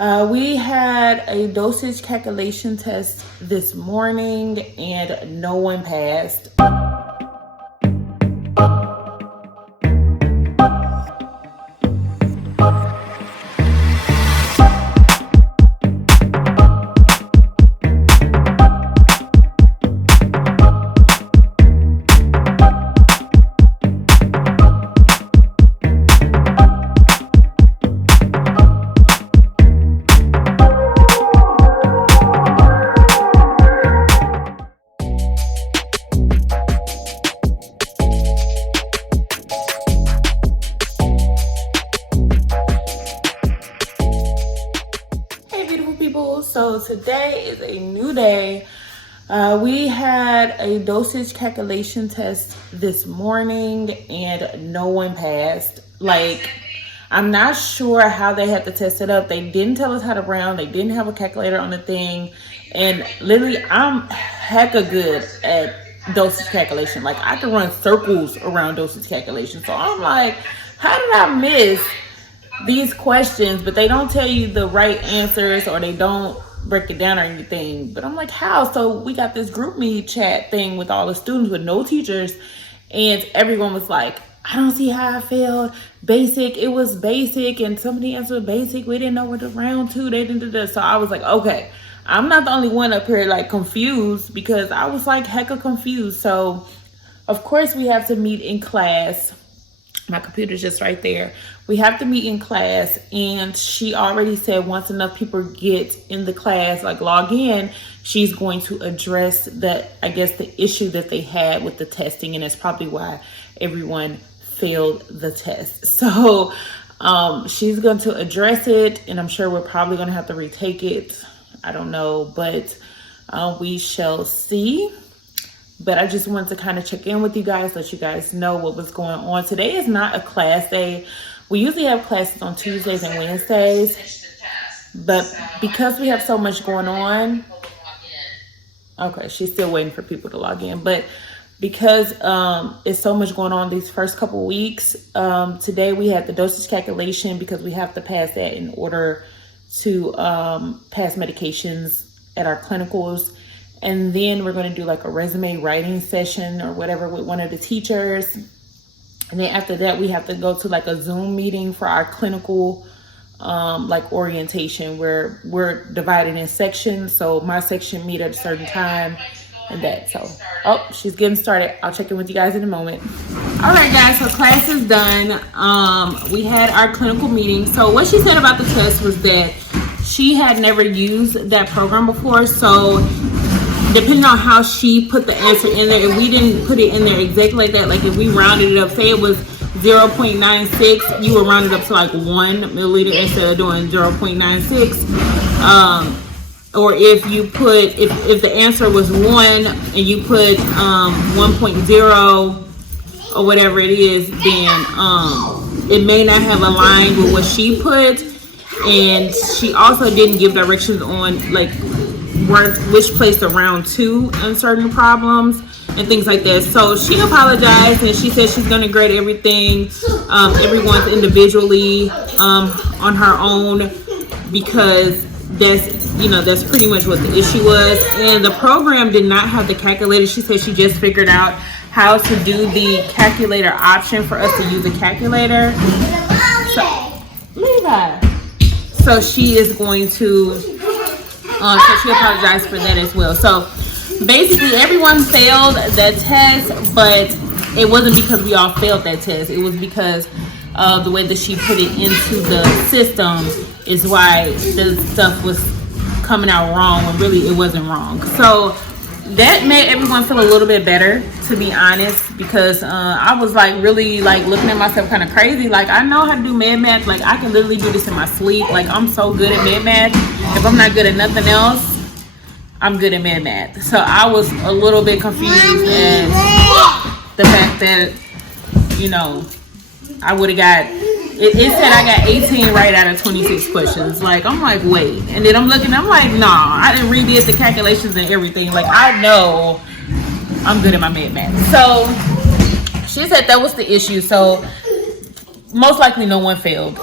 We had a dosage calculation test this morning and no one passed. So today is a new day. We had a dosage calculation test this morning and no one passed. Like, I'm not sure how they had to test it up. They didn't tell us how to round. They didn't have a calculator on the thing. And literally, I'm hecka good at dosage calculation. Like, I can run circles around dosage calculation. So I'm like, how did I miss these questions? But they don't tell you the right answers, or they don't break it down or anything. But I'm like, how? So we got this group me chat thing with all the students with no teachers, and everyone was like, I don't see how I failed. Basic, it was basic, and somebody answered basic. We didn't know what to round to. They didn't do that. So I was like, okay, I'm not the only one up here like confused, because I was like hecka confused. So of course we have to meet in class. My computer's just right there. We have to meet in class, and she already said once enough people get in the class, like log in, she's going to address the issue that they had with the testing, and that's probably why everyone failed the test. So she's going to address it, and I'm sure we're probably going to have to retake it. I don't know, but we shall see. But I just wanted to kind of check in with you guys, let you guys know what was going on. Today is not a class day. We usually have classes on Tuesdays and Wednesdays, but because we have so much going on, okay, she's still waiting for people to log in. But because it's so much going on these first couple weeks, today we had the dosage calculation, because we have to pass that in order to pass medications at our clinicals. And then we're going to do like a resume writing session or whatever with one of the teachers. And then after that, we have to go to like a Zoom meeting for our clinical like orientation, where we're divided in sections. So my section meet at a certain time and that. So, oh, she's getting started. I'll check in with you guys in a moment. All right, guys, so class is done. We had our clinical meeting. So what she said about the test was that she had never used that program before. So depending on how she put the answer in there, if we didn't put it in there exactly like that, like if we rounded it up, say it was 0.96, you would round it up to like 1 milliliter instead of doing 0.96. Or if you put, if the answer was 1 and you put 1.0 or whatever it is, then it may not have aligned with what she put. And she also didn't give directions on like which place to round to on certain problems and things like that. So she apologized, and she said she's going to grade everything, everyone's individually on her own, because that's pretty much what the issue was. And the program did not have the calculator. She said she just figured out how to do the calculator option for us to use a calculator. So, Levi. So she is going to so she apologized for that as well. So basically everyone failed that test, but it wasn't because we all failed that test. It was because of the way that she put it into the system is why the stuff was coming out wrong when really it wasn't wrong. So that made everyone feel a little bit better, to be honest, because I was like really like looking at myself kind of crazy. Like, I know how to do med math. Like, I can literally do this in my sleep. Like, I'm so good at med math. If I'm not good at nothing else, I'm good at med math. So I was a little bit confused at the fact that, I would have got, it said I got 18 right out of 26 questions. Like, I'm like, wait. And then I'm looking, I'm like, nah, I didn't redid the calculations and everything. Like, I know I'm good at my med math. So she said that was the issue. So most likely no one failed.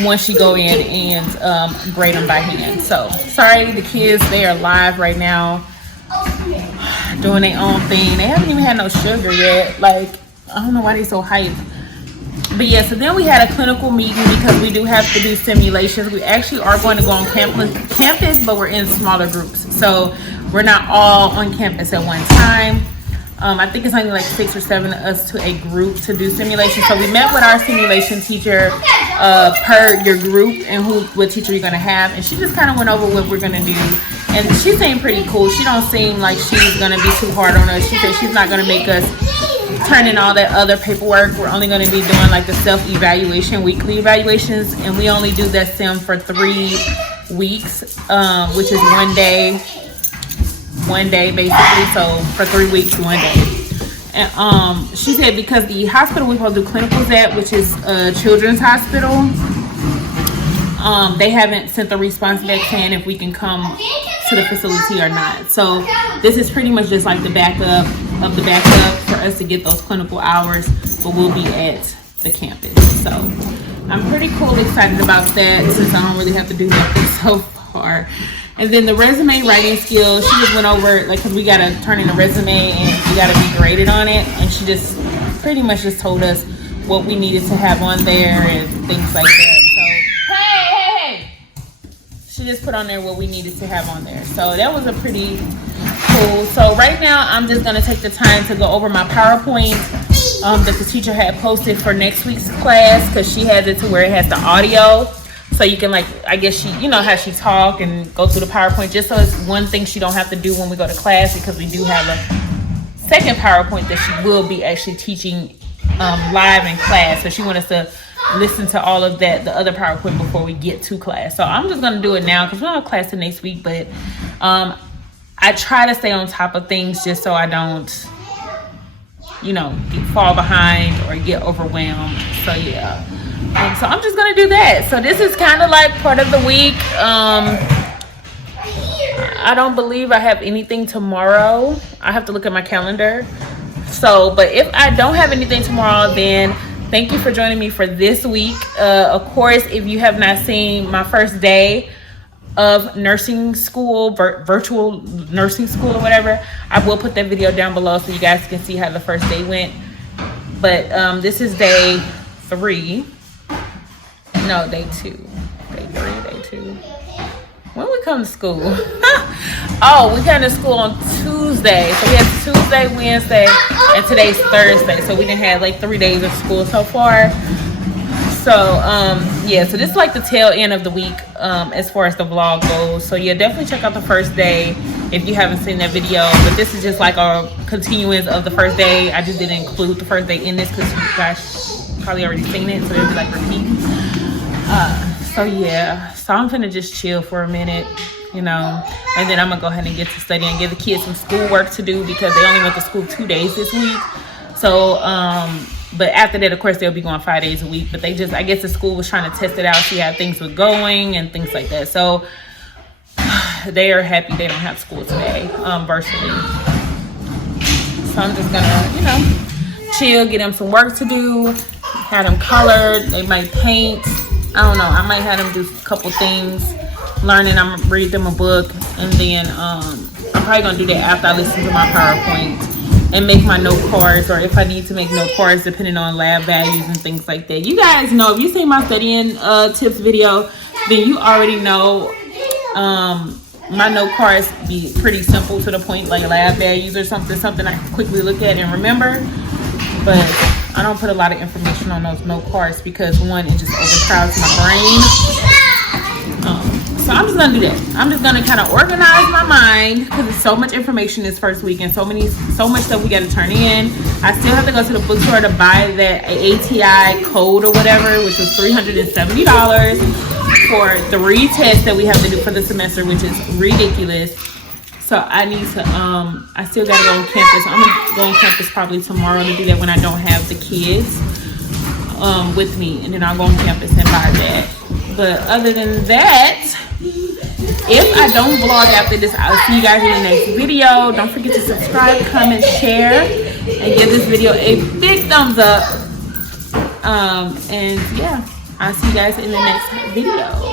once you go in and grade them by hand. So sorry, the kids, they are live right now doing their own thing. They haven't even had no sugar yet. Like, I don't know why they're so hyped. But yeah, so then we had a clinical meeting because we do have to do simulations. We actually are going to go on campus, but we're in smaller groups. So we're not all on campus at one time. I think it's only like 6 or 7 of us to a group to do simulations. So we met with our simulation teacher per your group and what teacher you're gonna have, and she just kind of went over what we're gonna do. And she seemed pretty cool. She don't seem like she's gonna be too hard on us. She said she's not gonna make us turn in all that other paperwork. We're only gonna be doing like the self-evaluation, weekly evaluations, and we only do that sim for 3 weeks, which is one day basically. So for 3 weeks, 1 day. And she said because the hospital we're supposed to do clinicals at, which is Children's Hospital, they haven't sent the response back saying if we can come to the facility or not. So this is pretty much just like the backup of the backup for us to get those clinical hours, but we'll be at the campus. So I'm pretty cool, excited about that since I don't really have to do nothing so far. And then the resume writing skills, she just went over, like, because we got to turn in a resume and we got to be graded on it. And she just pretty much just told us what we needed to have on there and things like that. So, hey! She just put on there what we needed to have on there. So that was a pretty cool. So right now, I'm just going to take the time to go over my PowerPoint that the teacher had posted for next week's class, because she has it to where it has the audio. So you can, like, I guess she, you know how she talk and go through the PowerPoint, just so it's one thing she don't have to do when we go to class, because we do have a second PowerPoint that she will be actually teaching live in class. So she wants us to listen to all of that, the other PowerPoint, before we get to class. So I'm just going to do it now because we don't have class till next week. But I try to stay on top of things just so I don't, fall behind or get overwhelmed. So yeah. So I'm just gonna do that. So this is kind of like part of the week. I don't believe I have anything tomorrow. I have to look at my calendar. So, but if I don't have anything tomorrow, then thank you for joining me for this week. Of course, if you have not seen my first day of nursing school, virtual nursing school or whatever, I will put that video down below so you guys can see how the first day went. But this is day 3. No, day 2. Day 3, day 2. When we come to school? Oh, we come to school on Tuesday. So we have Tuesday, Wednesday, and today's Thursday. So we didn't have like 3 days of school so far. So, yeah, so this is like the tail end of the week as far as the vlog goes. So yeah, definitely check out the first day if you haven't seen that video. But this is just like a continuance of the first day. I just didn't include the first day in this because you guys probably already seen it. So it'll be like repeating. So yeah, so I'm finna just chill for a minute, and then I'm gonna go ahead and get to study and give the kids some schoolwork to do because they only went to school 2 days this week. So, but after that, of course, they'll be going 5 days a week. But I guess the school was trying to test it out, see how things were going and things like that. So they are happy they don't have school today, virtually. So I'm just gonna, chill, get them some work to do, have them colored. They might paint. I don't know. I might have them do a couple things, learning. I'm gonna read them a book, and then I'm probably gonna do that after I listen to my PowerPoint and make my note cards, or if I need to make note cards, depending on lab values and things like that. You guys know, if you see my studying tips video, then you already know my note cards be pretty simple to the point, like lab values or something I can quickly look at and remember. But I don't put a lot of information on those note cards because, one, it just overcrowds my brain. So I'm just gonna do that. I'm just gonna kind of organize my mind because there's so much information this first week and so much stuff we got to turn in. I still have to go to the bookstore to buy that ATI code or whatever, which was $370 for 3 tests that we have to do for the semester, which is ridiculous. So I need to, I still gotta go on campus. I'm gonna go on campus probably tomorrow to do that when I don't have the kids with me. And then I'll go on campus and buy that. But other than that, if I don't vlog after this, I'll see you guys in the next video. Don't forget to subscribe, comment, share, and give this video a big thumbs up. And yeah, I'll see you guys in the next video.